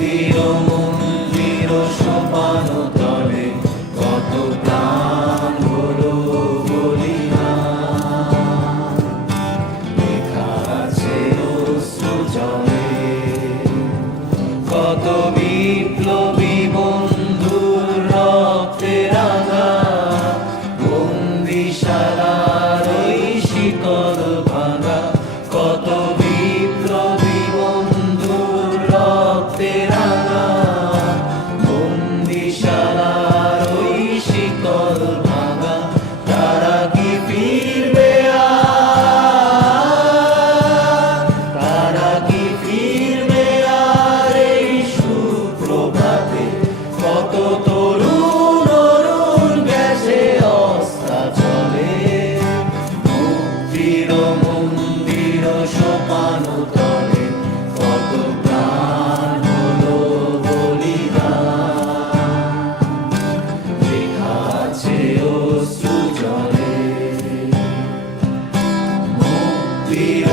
মুক্তির মন্দির সোপান তলে কত প্রাণ হলো বলিদান। লেখা আছে অশ্রু জলে কত বিপ্লবী বন্ধুর রক্তে রাঙা বন্দিশালার ওই শিকল ভাঙা। কত বিপ্লবী বন্ধুর রক্তে রাঙা বন্দিশালার ওই শিকল ভাঙা। তারা কি ফিরবে আর, তারা কি ফিরবে আর এই সুপ্রভাতে? কত তরুণ অরুণ গেছে অস্তাচলে মুক্তির মন্দির সোপান তলে কত প্রাণ হলো বলিদান। লেখা আছে অশ্রু জলে মুক্তির